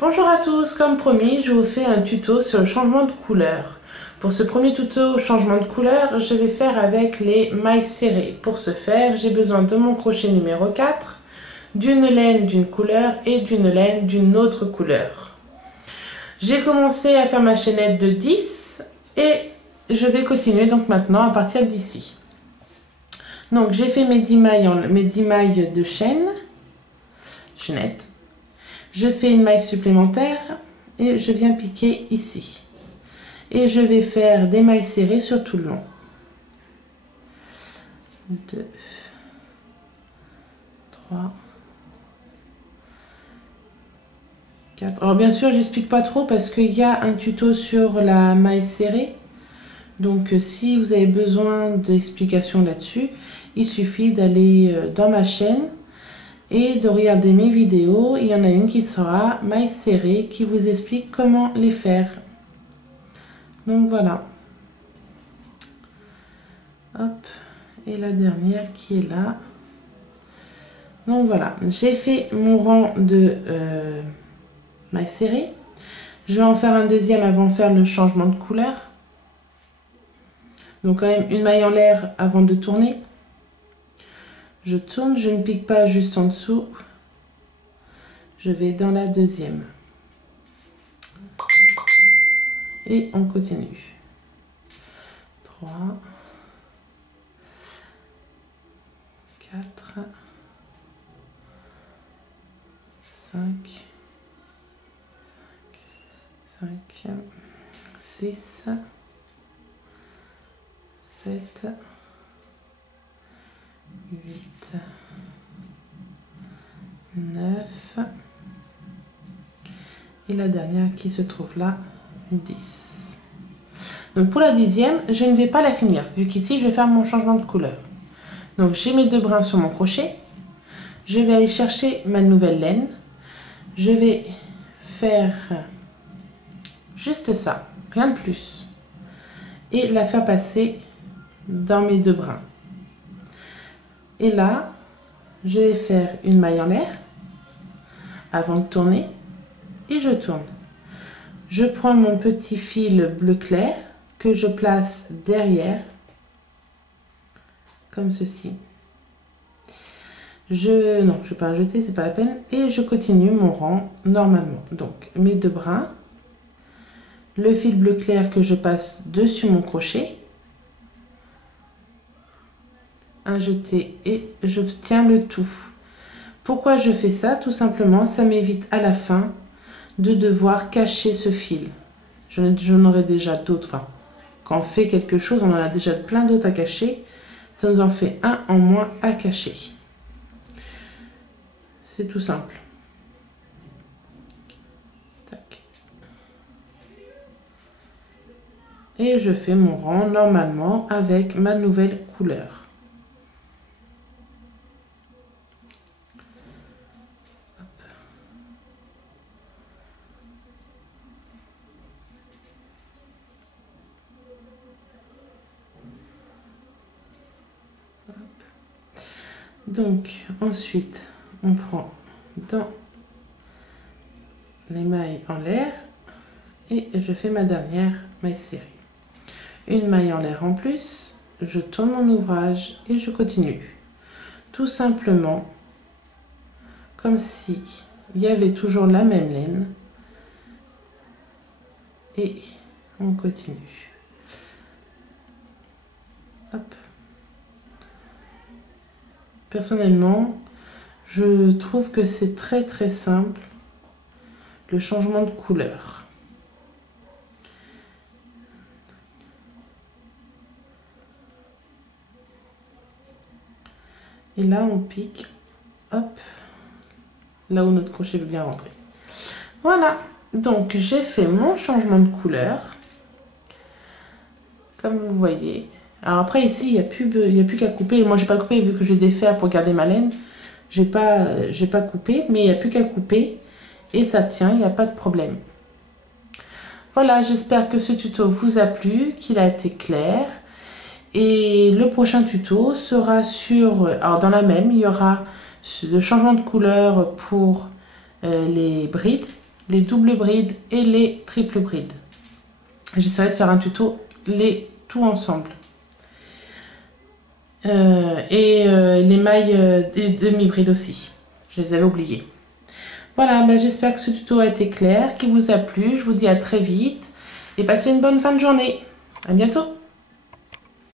Bonjour à tous, comme promis, je vous fais un tuto sur le changement de couleur. Pour ce premier tuto changement de couleur, je vais faire avec les mailles serrées. Pour ce faire, j'ai besoin de mon crochet numéro 4, d'une laine d'une couleur et d'une laine d'une autre couleur. J'ai commencé à faire ma chaînette de 10 et je vais continuer donc maintenant à partir d'ici. Donc j'ai fait mes 10 mailles de chaînette. Je fais une maille supplémentaire et je viens piquer ici. Et je vais faire des mailles serrées sur tout le long. 2, 3, 4. Alors bien sûr, j'explique pas trop parce qu'il y a un tuto sur la maille serrée. Donc si vous avez besoin d'explications là-dessus, il suffit d'aller dans ma chaîne et de regarder mes vidéos. Il y en a une qui sera maille serrée qui vous explique comment les faire. Donc voilà. Hop. Et la dernière qui est là. Donc voilà. J'ai fait mon rang de maille serrée. Je vais en faire un deuxième avant de faire le changement de couleur. Donc quand même une maille en l'air avant de tourner. Je tourne, je ne pique pas juste en dessous. Je vais dans la deuxième. Et on continue. 3, 4, 5, 6, 7, 8, 9 et la dernière qui se trouve là, 10. Donc pour la 10e, je ne vais pas la finir vu qu'ici je vais faire mon changement de couleur. Donc j'ai mes 2 brins sur mon crochet, je vais aller chercher ma nouvelle laine, je vais faire juste ça, rien de plus, et la faire passer dans mes 2 brins. Et là, je vais faire une maille en l'air avant de tourner et je tourne. Je prends mon petit fil bleu clair que je place derrière, comme ceci. Non, je ne vais pas jeter, c'est pas la peine. Et je continue mon rang normalement. Donc, mes 2 brins, le fil bleu clair que je passe dessus mon crochet, un jeté et je tiens le tout. Pourquoi je fais ça? Tout simplement, ça m'évite à la fin de devoir cacher ce fil. J'en aurai déjà d'autres. Enfin, quand on fait quelque chose, on en a déjà plein d'autres à cacher. Ça nous en fait un en moins à cacher. C'est tout simple. Tac. Et je fais mon rang normalement avec ma nouvelle couleur. Donc ensuite on prend dans les mailles en l'air et je fais ma dernière maille serrée. Une maille en l'air en plus, je tourne mon ouvrage et je continue. Tout simplement comme si il y avait toujours la même laine et on continue. Hop. Personnellement, je trouve que c'est très simple le changement de couleur. Et là, on pique, hop, là où notre crochet veut bien rentrer. Voilà, donc j'ai fait mon changement de couleur, comme vous voyez. Alors après ici, il n'y a plus qu'à couper. Moi, j'ai pas coupé vu que je vais défaire pour garder ma laine. J'ai pas coupé, mais il n'y a plus qu'à couper. Et ça tient, il n'y a pas de problème. Voilà, j'espère que ce tuto vous a plu, qu'il a été clair. Et le prochain tuto sera sur... Alors dans la même, il y aura le changement de couleur pour les brides. les doubles brides et les triples brides. J'essaierai de faire un tuto tout ensemble. Les mailles des demi-brides aussi. Je les avais oubliées. Voilà, j'espère que ce tuto a été clair, qu'il vous a plu. Je vous dis à très vite et passez une bonne fin de journée. À bientôt.